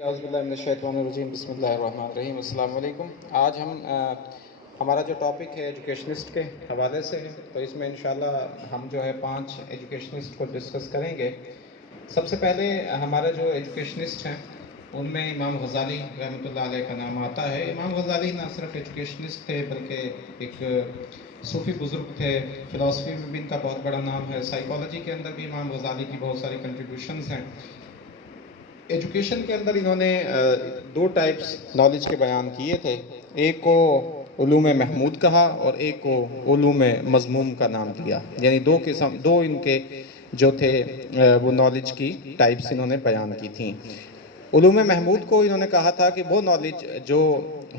اعوذ باللہ من الشیطان الرجیم بسم اللہ الرحمن الرحیم السلام علیکم۔ آج ہمارا جو ٹاپک ہے ایجوکیشنسٹ کے حوالے سے ہے، تو اس میں انشاءاللہ ہم جو ہے 5 ایجوکیشنسٹ کو ڈسکس کریں گے۔ سب سے پہلے ہمارا جو ایجوکیشنسٹ ہیں ان میں امام غزالی رحمۃ اللہ علیہ کا نام آتا ہے۔ امام غزالی نہ صرف ایجوکیشنسٹ تھے بلکہ ایک صوفی بزرگ تھے، فلاسفی میں بھی ان کا بہت بڑا نام ہے، سائیکالوجی کے اندر بھی امام غزالی کی بہت ساری کنٹریبیوشنز ہیں۔ ایجوکیشن کے اندر انہوں نے 2 ٹائپس نالج کے بیان کیے تھے، ایک کو علوم محمود کہا اور ایک کو علوم مضموم کا نام دیا، یعنی دو ان کے جو تھے وہ نالج کی ٹائپس انہوں نے بیان کی تھیں۔ علوم محمود کو انہوں نے کہا تھا کہ وہ نالج جو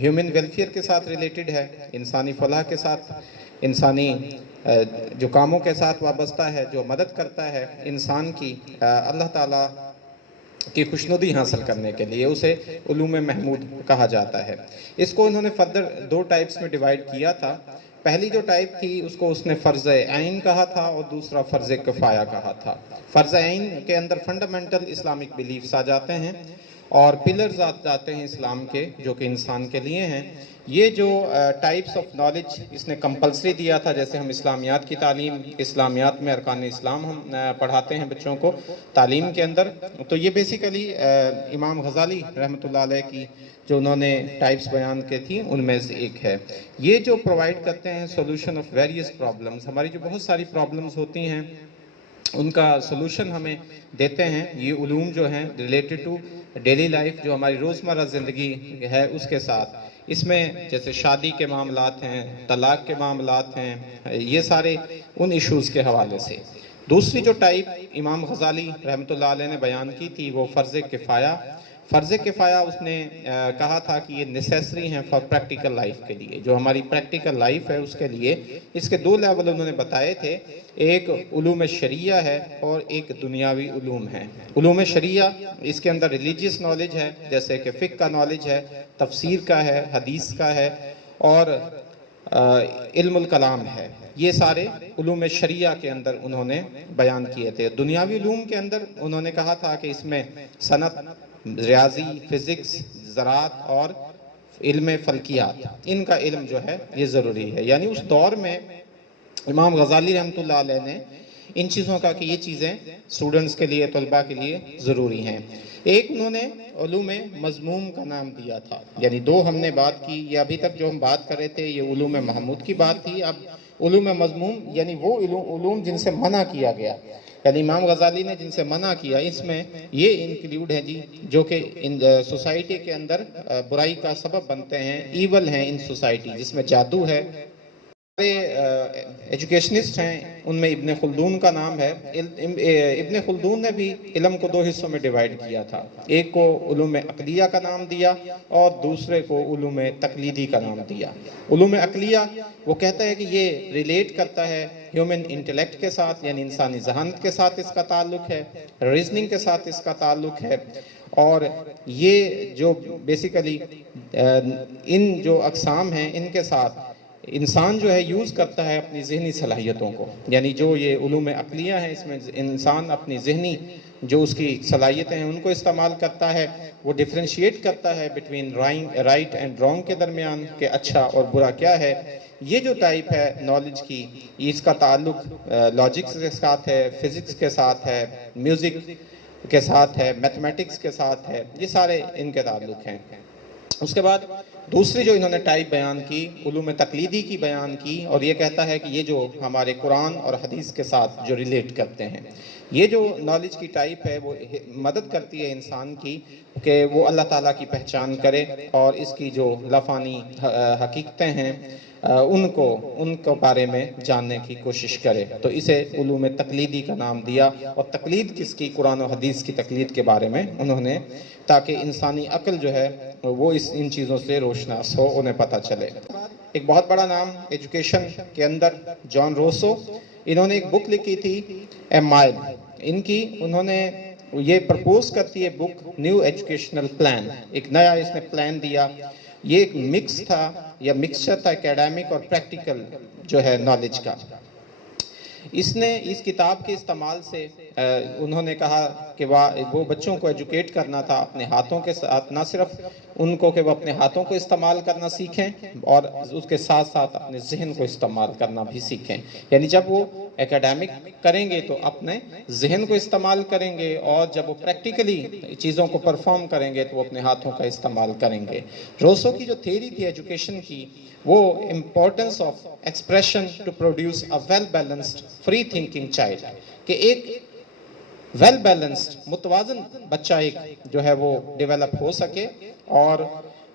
ہیومن ویلفیئر کے ساتھ ریلیٹڈ ہے، انسانی فلاح کے ساتھ، انسانی جو کاموں کے ساتھ وابستہ ہے، جو مدد کرتا ہے انسان کی اللہ تعالیٰ کی خوشنودی حاصل کرنے کے لیے، اسے علوم محمود کہا جاتا ہے۔ اس کو انہوں نے فردر 2 ٹائپس میں ڈیوائیڈ کیا تھا۔ پہلی جو ٹائپ تھی اس نے فرض عین کہا تھا اور دوسرا فرض کفایہ کہا تھا۔ فرض عین کے اندر فنڈامنٹل اسلامک بیلیفز آ جاتے ہیں اور پلرز آ جاتے ہیں اسلام کے، جو کہ انسان کے لیے ہیں۔ یہ جو ٹائپس آف نالج اس نے کمپلسری دیا تھا، جیسے ہم اسلامیات کی تعلیم، اسلامیات میں ارکان اسلام ہم پڑھاتے ہیں بچوں کو تعلیم کے اندر، تو یہ بیسیکلی امام غزالی رحمۃ اللہ علیہ کی جو انہوں نے ٹائپس بیان کی تھیں ان میں سے ایک ہے۔ یہ جو پرووائڈ کرتے ہیں سولوشن آف ویریس پرابلمز، ہماری جو بہت ساری پرابلمز ہوتی ہیں ان کا سولوشن ہمیں دیتے ہیں۔ یہ علوم جو ہیں ریلیٹڈ ٹو ڈیلی لائف، جو ہماری روزمرہ زندگی ہے اس کے ساتھ، اس میں جیسے شادی کے معاملات ہیں، طلاق کے معاملات ہیں، یہ سارے ان ایشوز کے حوالے سے۔ دوسری جو ٹائپ امام غزالی رحمۃ اللہ علیہ نے بیان کی تھی وہ فرض کفایہ۔ فرض کفایہ اس نے کہا تھا کہ یہ نیسیسری ہیں فار پریکٹیکل لائف کے لیے، جو ہماری پریکٹیکل لائف ہے اس کے لیے۔ اس کے 2 لیول انہوں نے بتائے تھے، ایک علوم شریعہ ہے اور ایک دنیاوی علوم ہے۔ علوم شریعہ اس کے اندر ریلیجیس نالج ہے، جیسے کہ فقہ کا نالج ہے، تفسیر کا ہے، حدیث کا ہے اور علم الکلام ہے۔ یہ سارے علوم شریعہ کے اندر انہوں نے بیان کیے تھے۔ دنیاوی علوم کے اندر انہوں نے کہا تھا کہ اس میں صنعت، ریاضی، فزکس، زراعت اور علم فلکیات، ان کا علم جو ہے یہ ضروری ہے۔ یعنی اس دور میں امام غزالی رحمۃ اللہ علیہ نے ان چیزوں کا کہ یہ چیزیں اسٹوڈنٹس کے لیے، طلباء کے لیے ضروری ہیں۔ ایک انہوں نے علوم مضموم کا نام دیا تھا، یعنی 2 ہم نے بات کی، یہ ابھی تک جو ہم بات کر رہے تھے یہ علوم محمود کی بات تھی۔ اب علوم مضموم یعنی وہ علوم جن سے منع کیا گیا، یعنی امام غزالی نے جن سے منع کیا، اس میں یہ انکلیوڈ ہیں جو کہ سوسائٹی کے اندر برائی کا سبب بنتے ہیں، ایول ہیں ان سوسائٹی، جس میں جادو ہے۔ ایجوکیشنسٹ ہیں ان میں ابن خلدون کا نام ہے۔ ابن خلدون نے بھی علم کو 2 حصوں میں ڈیوائیڈ کیا تھا، ایک کو علوم عقلیہ کا نام دیا اور دوسرے کو علوم تقلیدی کا نام دیا۔ علوم عقلیہ وہ کہتا ہے کہ یہ ریلیٹ کرتا ہے ہیومن انٹلیکٹ کے ساتھ، یعنی انسانی ذہانت کے ساتھ اس کا تعلق ہے، ریزننگ کے ساتھ اس کا تعلق ہے، اور یہ جو بیسیکلی ان جو اقسام ہیں ان کے ساتھ انسان جو ہے یوز کرتا ہے اپنی ذہنی صلاحیتوں کو، یعنی جو یہ علوم عقلیہ ہیں اس میں انسان اپنی ذہنی جو اس کی صلاحیتیں ہیں ان کو استعمال کرتا ہے، وہ ڈیفرینشیٹ کرتا ہے بٹوین رائٹ اینڈ رانگ کے درمیان کہ اچھا اور برا کیا ہے۔ یہ جو ٹائپ ہے نالج کی، اس کا تعلق لاجکس کے ساتھ ہے، فزکس کے ساتھ ہے، میوزک کے ساتھ ہے، میتھمیٹکس کے ساتھ ہے، یہ سارے ان کے تعلق ہیں۔ اس کے بعد دوسری جو انہوں نے ٹائپ بیان کی علوم تقلیدی کی بیان کی، اور یہ کہتا ہے کہ یہ جو ہمارے قرآن اور حدیث کے ساتھ جو ریلیٹ کرتے ہیں، یہ جو نالج کی ٹائپ ہے وہ مدد کرتی ہے انسان کی کہ وہ اللہ تعالیٰ کی پہچان کرے اور اس کی جو لافانی حقیقتیں ہیں ان کو بارے میں جاننے کی کوشش کرے، تو اسے علوم تقلیدی کا نام دیا۔ اور تقلید کس کی؟ قرآن و حدیث کی تقلید کے بارے میں انہوں نے، تاکہ انسانی عقل جو ہے وہ ان چیزوں سے روشناس ہو، انہیں پتہ چلے۔ ایک بہت بڑا نام ایجوکیشن کے اندر جان روسو، انہوں نے ایک بک لکھی تھی اے مائل، انہوں نے یہ پرپوز کرتی ہے بک نیو ایجوکیشنل پلان، ایک نیا اس نے پلان دیا۔ یہ ایک مکس تھا یا مکسچر تھا اکیڈیمک اور پریکٹیکل جو ہے نالج کا۔ اس نے اس کتاب کے استعمال سے انہوں نے کہا کہ وہ بچوں کو ایجوکیٹ کرنا تھا اپنے ہاتھوں کے ساتھ، نہ صرف ان کو کہ وہ اپنے ہاتھوں کو استعمال کرنا سیکھیں اور اس کے ساتھ ساتھ اپنے ذہن کو استعمال کرنا بھی سیکھیں. یعنی جب وہ ایکیڈیمک کریں گے تو اپنے ذہن کو استعمال کریں گے، اور جب وہ پریکٹیکلی چیزوں کو پرفارم کریں گے تو وہ اپنے ہاتھوں کا استعمال کریں گے. روسو کی جو تھیوری تھی ایجوکیشن کی، وہ importance of expression to produce a well balanced free thinking child, کہ ایک ویل بیلنسڈ متوازن بچہ ایک جو ہے وہ ڈیولپ ہو سکے، اور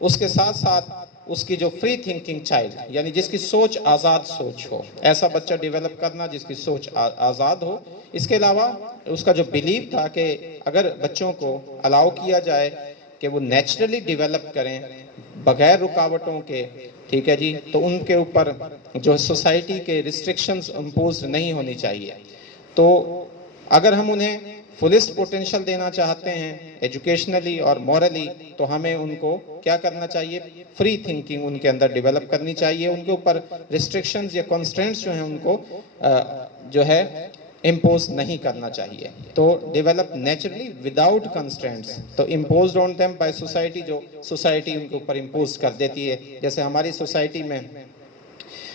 اس کے ساتھ ساتھ اس کی جو فری تھنکنگ چائلڈ، یعنی جس کی سوچ آزاد سوچ ہو، ایسا بچہ ڈیولپ کرنا جس کی سوچ آزاد ہو. اس کے علاوہ اس کا جو بیلیف تھا کہ اگر بچوں کو الاؤ کیا جائے کہ وہ نیچرلی ڈیولپ کریں بغیر رکاوٹوں کے، ٹھیک ہے جی، تو ان کے اوپر جو سوسائٹی کے ریسٹرکشنز امپوزڈ نہیں ہونی چاہیے. تو اگر ہم انہیں فلسٹ پوٹینشل دینا چاہتے ہیں ایجوکیشنلی اور مورلی، تو ہمیں ان کو کیا کرنا چاہیے؟ فری تھنکنگ ان کے اندر ڈیولپ کرنی چاہیے. ان کے اوپر ریسٹرکشنز یا کنسٹرینٹس جو ہیں ان کو جو ہے امپوز نہیں کرنا چاہیے. تو ڈیولپ نیچرلی وداؤٹ کنسٹرینٹس، تو imposed on them by society, جو سوسائٹی ان کے اوپر امپوز کر دیتی ہے. جیسے ہماری سوسائٹی میں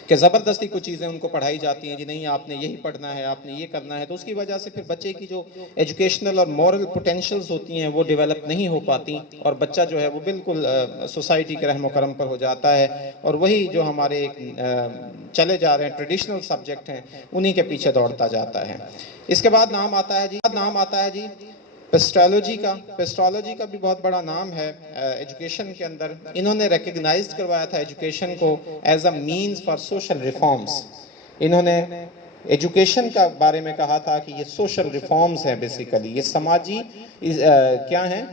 کہ زبردستی کچھ چیزیں ان کو پڑھائی جاتی ہیں، جی نہیں آپ نے یہی پڑھنا ہے، آپ نے یہ کرنا ہے، تو اس کی وجہ سے پھر بچے کی جو ایجوکیشنل اور مورل پوٹینشلز ہوتی ہیں وہ ڈیولپ نہیں ہو پاتی، اور بچہ جو ہے وہ بالکل سوسائٹی کے رحم و کرم پر ہو جاتا ہے، اور وہی جو ہمارے چلے جا رہے ہیں ٹریڈیشنل سبجیکٹ ہیں انہی کے پیچھے دوڑتا جاتا ہے. اس کے بعد نام آتا ہے جی پیسٹالوجی کا بھی بہت بڑا نام ہے ایجوکیشن کے اندر. انہوں نے ریکگنائز کروایا تھا ایجوکیشن کو as a means for social reforms. انہوں نے ایجوکیشن کا بارے میں کہا تھا کہ یہ سوشل ریفارمز ہیں، بیسیکلی یہ سماجی کیا ہیں؟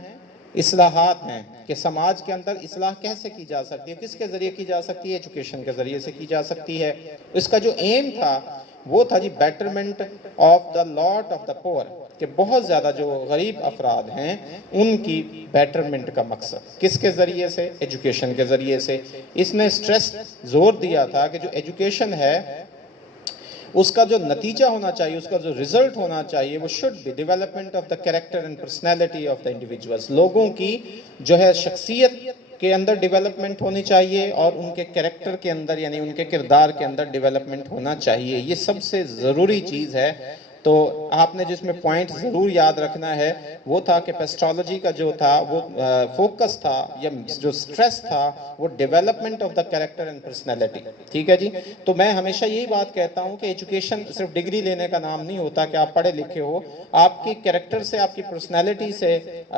اصلاحات ہیں، کہ سماج کے اندر اصلاح کیسے کی جا سکتی ہے، کس کے ذریعے کی جا سکتی ہے؟ ایجوکیشن کے ذریعے سے کی جا سکتی ہے. اس کا جو ایم تھا وہ تھا جی betterment of the lot of the poor, کہ بہت زیادہ جو غریب افراد ہیں ان کی بیٹرمنٹ کا مقصد کس کے ذریعے سے؟ ایجوکیشن کے ذریعے سے. اس نے سٹریس زور دیا تھا کہ جو ایجوکیشن ہے اس کا جو نتیجہ ہونا چاہیے، اس کا جو ریزلٹ ہونا چاہیے، وہ should be development of the character and personality of the individuals. لوگوں کی جو ہے شخصیت کے اندر ڈیولپمنٹ ہونی چاہیے، اور ان کے کریکٹر کے اندر یعنی ان کے کردار کے اندر ڈیولپمنٹ ہونا چاہیے. یہ سب سے ضروری چیز ہے. تو آپ نے جس میں پوائنٹ ضرور یاد رکھنا ہے وہ تھا کہ پیسٹالوجی کا جو تھا وہ فوکس تھا یا جو سٹریس تھا وہ development of the character and personality. ٹھیک ہے جی. تو میں ہمیشہ یہی بات کہتا ہوں کہ ایجوکیشن صرف ڈگری لینے کا نام نہیں ہوتا کہ آپ پڑھے لکھے ہو، آپ کی کریکٹر سے، آپ کی پرسنالٹی سے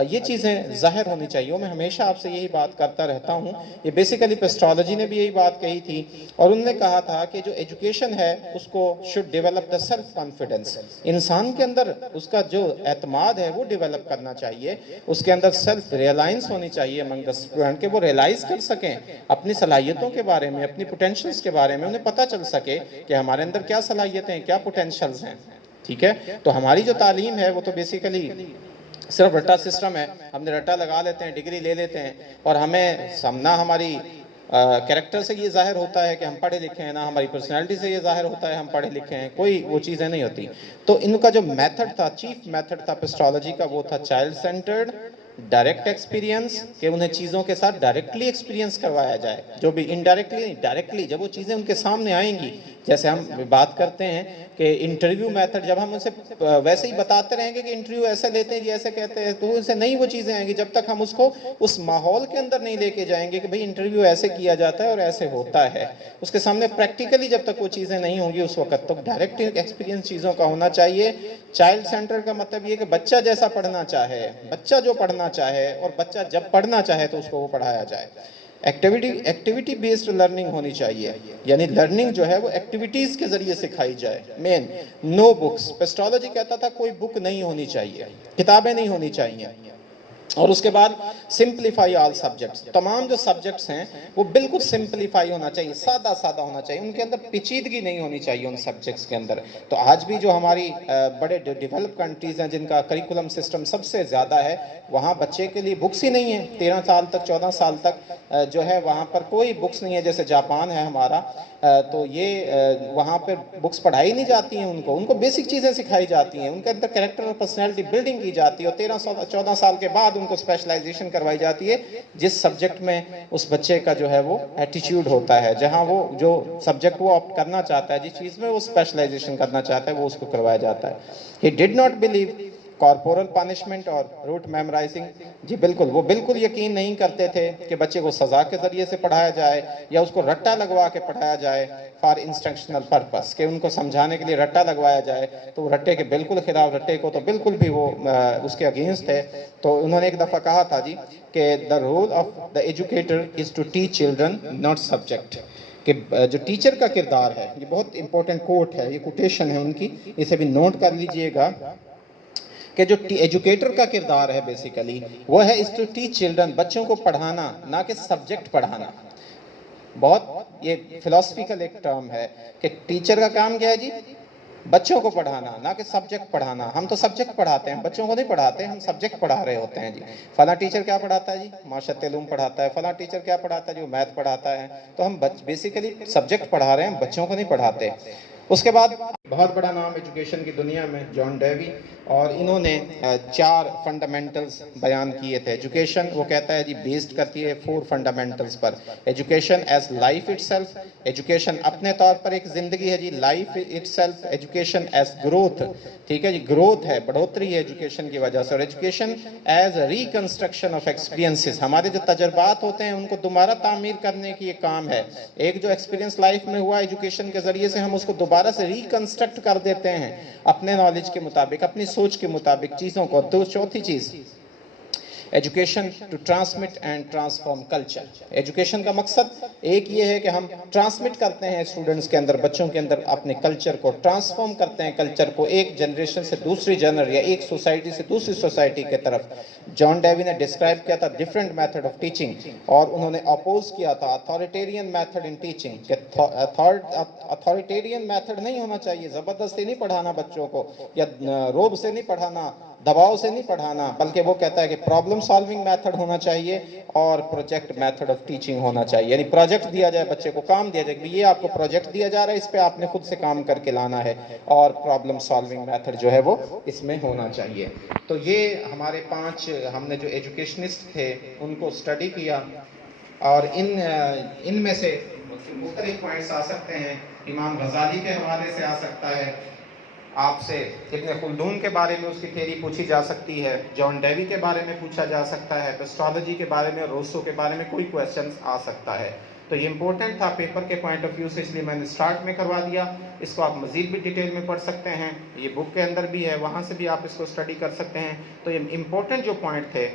یہ چیزیں ظاہر ہونی چاہیے. میں ہمیشہ آپ سے یہی بات کرتا رہتا ہوں. یہ بیسیکلی پیسٹالوجی نے بھی یہی بات کہی تھی، اور انہوں نے کہا تھا کہ جو ایجوکیشن ہے اس کو should develop the self confidence. انسان کے اندر اس کا جو اعتماد ہے وہ ڈیولپ کرنا چاہیے. اس کے اندر سیلف ریلائنس ہونی چاہیے امنگ دا اسٹوڈنٹ، کہ وہ ریلائز کر سکیں اپنی صلاحیتوں کے بارے میں، اپنی پوٹینشلز کے بارے میں. انہیں پتہ چل سکے کہ ہمارے اندر کیا صلاحیتیں ہیں، کیا پوٹینشلز ہیں. ٹھیک ہے. تو ہماری جو تعلیم ہے وہ تو بیسیکلی صرف رٹا سسٹم ہے. ہم نے رٹا لگا لیتے ہیں، ڈگری لے لیتے ہیں، اور ہمیں نہ ہماری کریکٹر سے یہ ظاہر ہوتا ہے کہ ہم پڑھے لکھے ہیں، نہ ہماری پرسنالٹی سے یہ ظاہر ہوتا ہے ہم پڑھے لکھے ہیں. کوئی وہ چیزیں نہیں ہوتی. تو ان کا جو میتھڈ تھا، چیف میتھڈ تھا پیسٹالوجی کا، وہ تھا چائلڈ سینٹرڈ ڈائریکٹ ایکسپیرینس، کہ انہیں چیزوں کے ساتھ ڈائریکٹلی ایکسپیرینس کروایا جائے. جو بھی انڈائریکٹلی نہیں، ڈائریکٹلی جب وہ چیزیں ان کے سامنے آئیں گی. جیسے ہم بات کرتے ہیں کہ انٹرویو میتھڈ، جب ہم اسے ویسے ہی بتاتے رہیں گے کہ انٹرویو ایسے لیتے ہیں جی ایسے کہتے ہیں، تو اسے نہیں وہ چیزیں آئیں گی جب تک ہم اس کو اس ماحول کے اندر نہیں لے کے جائیں گے کہ بھئی انٹرویو ایسے کیا جاتا ہے اور ایسے ہوتا ہے. اس کے سامنے پریکٹیکلی جب تک وہ چیزیں نہیں ہوں گی اس وقت تک ڈائریکٹ ایکسپیرینس چیزوں کا ہونا چاہیے. چائلڈ سینٹر کا مطلب یہ کہ بچہ جیسا پڑھنا چاہے، بچہ جو پڑھنا چاہے، اور بچہ جب پڑھنا چاہے تو اس کو وہ پڑھایا جائے. ایکٹیویٹی بیسڈ لرننگ ہونی چاہیے، یعنی لرننگ جو ہے وہ ایکٹیویٹیز کے ذریعے سکھائی جائے. مین نو بکس. پیسٹالوجی کہتا تھا کوئی بک نہیں ہونی چاہیے، کتابیں نہیں ہونی چاہیے. اور اس کے بعد سمپلیفائی آل سبجیکٹس، تمام جو سبجیکٹس ہیں وہ بالکل سمپلیفائی ہونا چاہیے، سادہ سادہ ہونا چاہیے، ان کے اندر پیچیدگی نہیں ہونی چاہیے ان سبجیکٹس کے اندر۔ تو آج بھی جو ہماری بڑے ڈیولپ کنٹریز ہیں جن کا کریکولم سسٹم سب سے زیادہ ہے، وہاں بچے کے لیے بکس ہی نہیں ہیں، 13 سال تک 14 سال تک جو ہے وہاں پر کوئی بکس نہیں ہے، جیسے جاپان ہے ہمارا، تو یہ وہاں پہ بکس پڑھائی نہیں جاتی ہیں، ان کو بیسک چیزیں سکھائی جاتی ہیں، ان کے اندر کریکٹر اور پرسنالٹی بلڈنگ کی جاتی ہے، اور 13-14 سال کے بعد ان کو اسپیشلائزیشن کروائی جاتی ہے جس سبجیکٹ میں اس بچے کا جو ہے وہ ایٹیٹیوڈ ہوتا ہے، جہاں وہ جو سبجیکٹ وہ آپٹ کرنا چاہتا ہے، جس چیز میں وہ اسپیشلائزیشن کرنا چاہتا ہے، وہ اس کو کروایا جاتا ہے۔ He did not believe corporal punishment اور روٹ میمورائزنگ، جی بالکل، وہ بالکل یقین نہیں کرتے تھے کہ بچے کو سزا کے ذریعے سے پڑھایا جائے یا اس کو رٹا لگوا کے پڑھایا جائے فار انسٹرکشنل پرپس، کہ ان کو سمجھانے کے لیے رٹا لگوایا جائے، تو رٹے کے بالکل خلاف، رٹے کو تو بالکل بھی وہ اس کے اگینسٹ ہے۔ تو انہوں نے ایک دفعہ کہا تھا جی کہ the role of the educator is to teach children not subject، کہ جو ٹیچر کا کردار ہے، یہ بہت امپورٹنٹ کوٹ ہے، یہ کوٹیشن ہے ان کی، اسے بھی نوٹ کر لیجئے گا، کہ جو ایجوکیٹر کا کردار ہے بیسیکلی وہ ہے is to teach children، بچوں کو پڑھانا، نہ کہ سبجیکٹ پڑھانا۔ بہت یہ فلسفیکل ایک ٹرم ہے کہ ٹیچر کا کام کیا ہے جی، بچوں کو پڑھانا، نہ کہ سبجیکٹ پڑھانا۔ ہم تو سبجیکٹ پڑھاتے ہیں، بچوں کو نہیں پڑھاتے، ہم سبجیکٹ پڑھا رہے ہوتے ہیں جی۔ فلاں ٹیچر کیا پڑھاتا ہے جی، معاشرت علوم پڑھاتا ہے، فلاں ٹیچر کیا پڑھاتا ہے جو میتھ پڑھاتا ہے، تو ہم بیسیکلی سبجیکٹ پڑھا رہے ہیں، بچوں کو نہیں پڑھاتے۔ اس کے بعد بہت بڑا نام ایجوکیشن کی دنیا میں جان ڈیوی، اور انہوں نے 4 فنڈامنٹلز بیان کیے تھے۔ ایجوکیشن وہ کہتا ہے جی بیسڈ کرتی ہے 4 فنڈامنٹلز پر۔ Education as life itself, education اپنے طور پر ایک زندگی ہے جی، life itself. Education as growth, ٹھیک ہے جی، گروتھ ہے، بڑھوتری ہے ایجوکیشن کی وجہ سے۔ اور education as reconstruction of experiences, ہمارے جو تجربات ہوتے ہیں ان کو دوبارہ تعمیر کرنے کی ایک کام ہے۔ ایک جو ایکسپیرینس لائف میں ہوا ایجوکیشن کے ذریعے سے ہم اس کو دوبارہ سے ریکنسٹرکٹ کر دیتے ہیں اپنے نالج کے مطابق، اپنی سوچ کے مطابق چیزوں کو۔ تو چوتھی چیز، education to transmit and transform culture. Education کا مقصد ایک یہ ہے کہ ہم ٹرانسمٹ کرتے ہیں اسٹوڈنٹس کے اندر، بچوں کے اندر اپنے کلچر کو، ٹرانسفارم کرتے ہیں کلچر کو، ایک جنریشن سے دوسری جنر یا ایک سوسائٹی سے دوسری سوسائٹی کے طرف۔ جان ڈیوی نے ڈسکرائب کیا تھا ڈیفرنٹ میتھڈ آف ٹیچنگ، اور انہوں نے اپوز کیا تھا اتھارٹیرین میتھڈ ان ٹیچنگ، کہ اتھارٹیرین میتھڈ نہیں ہونا چاہیے، زبردستی نہیں پڑھانا بچوں کو، یا روب سے نہیں پڑھانا، دباؤ سے نہیں پڑھانا، بلکہ وہ کہتا ہے کہ پرابلم سالونگ میتھڈ ہونا چاہیے اور پروجیکٹ میتھڈ آف ٹیچنگ ہونا چاہیے۔ یعنی پروجیکٹ دیا جائے، بچے کو کام دیا جائے کہ یہ آپ کو پروجیکٹ دیا جا رہا ہے، اس پہ آپ نے خود سے کام کر کے لانا ہے، اور پرابلم سالونگ میتھڈ جو ہے وہ اس میں ہونا چاہیے۔ تو یہ ہمارے 5 ہم نے جو ایجوکیشنسٹ تھے ان کو اسٹڈی کیا، اور ان میں سے مختلف پوائنٹس آ سکتے ہیں۔ امام غزالی کے حوالے سے آ سکتا ہے، آپ سے ابن خلدون کے بارے میں اس کی تھیوری پوچھی جا سکتی ہے، جان ڈیوی کے بارے میں پوچھا جا سکتا ہے، ایپسٹالوجی کے بارے میں، روسو کے بارے میں کوئی کویسچنز آ سکتا ہے۔ تو یہ امپورٹنٹ تھا پیپر کے پوائنٹ آف ویو سے، اس لیے میں نے سٹارٹ میں کروا دیا۔ اس کو آپ مزید بھی ڈیٹیل میں پڑھ سکتے ہیں، یہ بک کے اندر بھی ہے، وہاں سے بھی آپ اس کو اسٹڈی کر سکتے ہیں۔ تو یہ امپورٹنٹ جو پوائنٹ تھے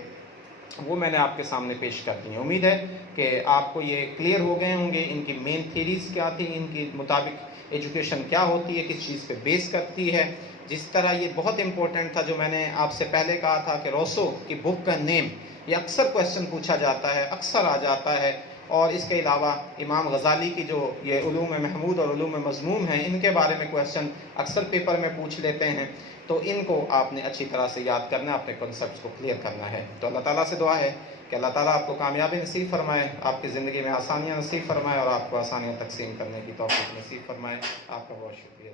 وہ میں نے آپ کے سامنے پیش کر دی ہیں۔ امید ہے کہ آپ کو یہ کلیئر ہو گئے ہوں گے، ان کی مین تھیریز کیا تھیں، ان کے مطابق ایجوکیشن کیا ہوتی ہے، کس چیز پہ بیس کرتی ہے۔ جس طرح یہ بہت امپورٹنٹ تھا جو میں نے آپ سے پہلے کہا تھا کہ روسو کی بک کا نیم، یہ اکثر کویسچن پوچھا جاتا ہے، اکثر آ جاتا ہے۔ اور اس کے علاوہ امام غزالی کی جو یہ علوم محمود اور علوم مذموم ہیں، ان کے بارے میں کویسچن اکثر پیپر میں پوچھ لیتے ہیں، تو ان کو آپ نے اچھی طرح سے یاد کرنا ہے، اپنے کنسپٹس کو کلیئر کرنا ہے۔ تو اللہ تعالیٰ سے دعا ہے کہ اللہ تعالیٰ آپ کو کامیابی نصیب فرمائے، آپ کی زندگی میں آسانیاں نصیب فرمائے، اور آپ کو آسانیاں تقسیم کرنے کی توفیق نصیب فرمائے۔ آپ کا بہت شکریہ۔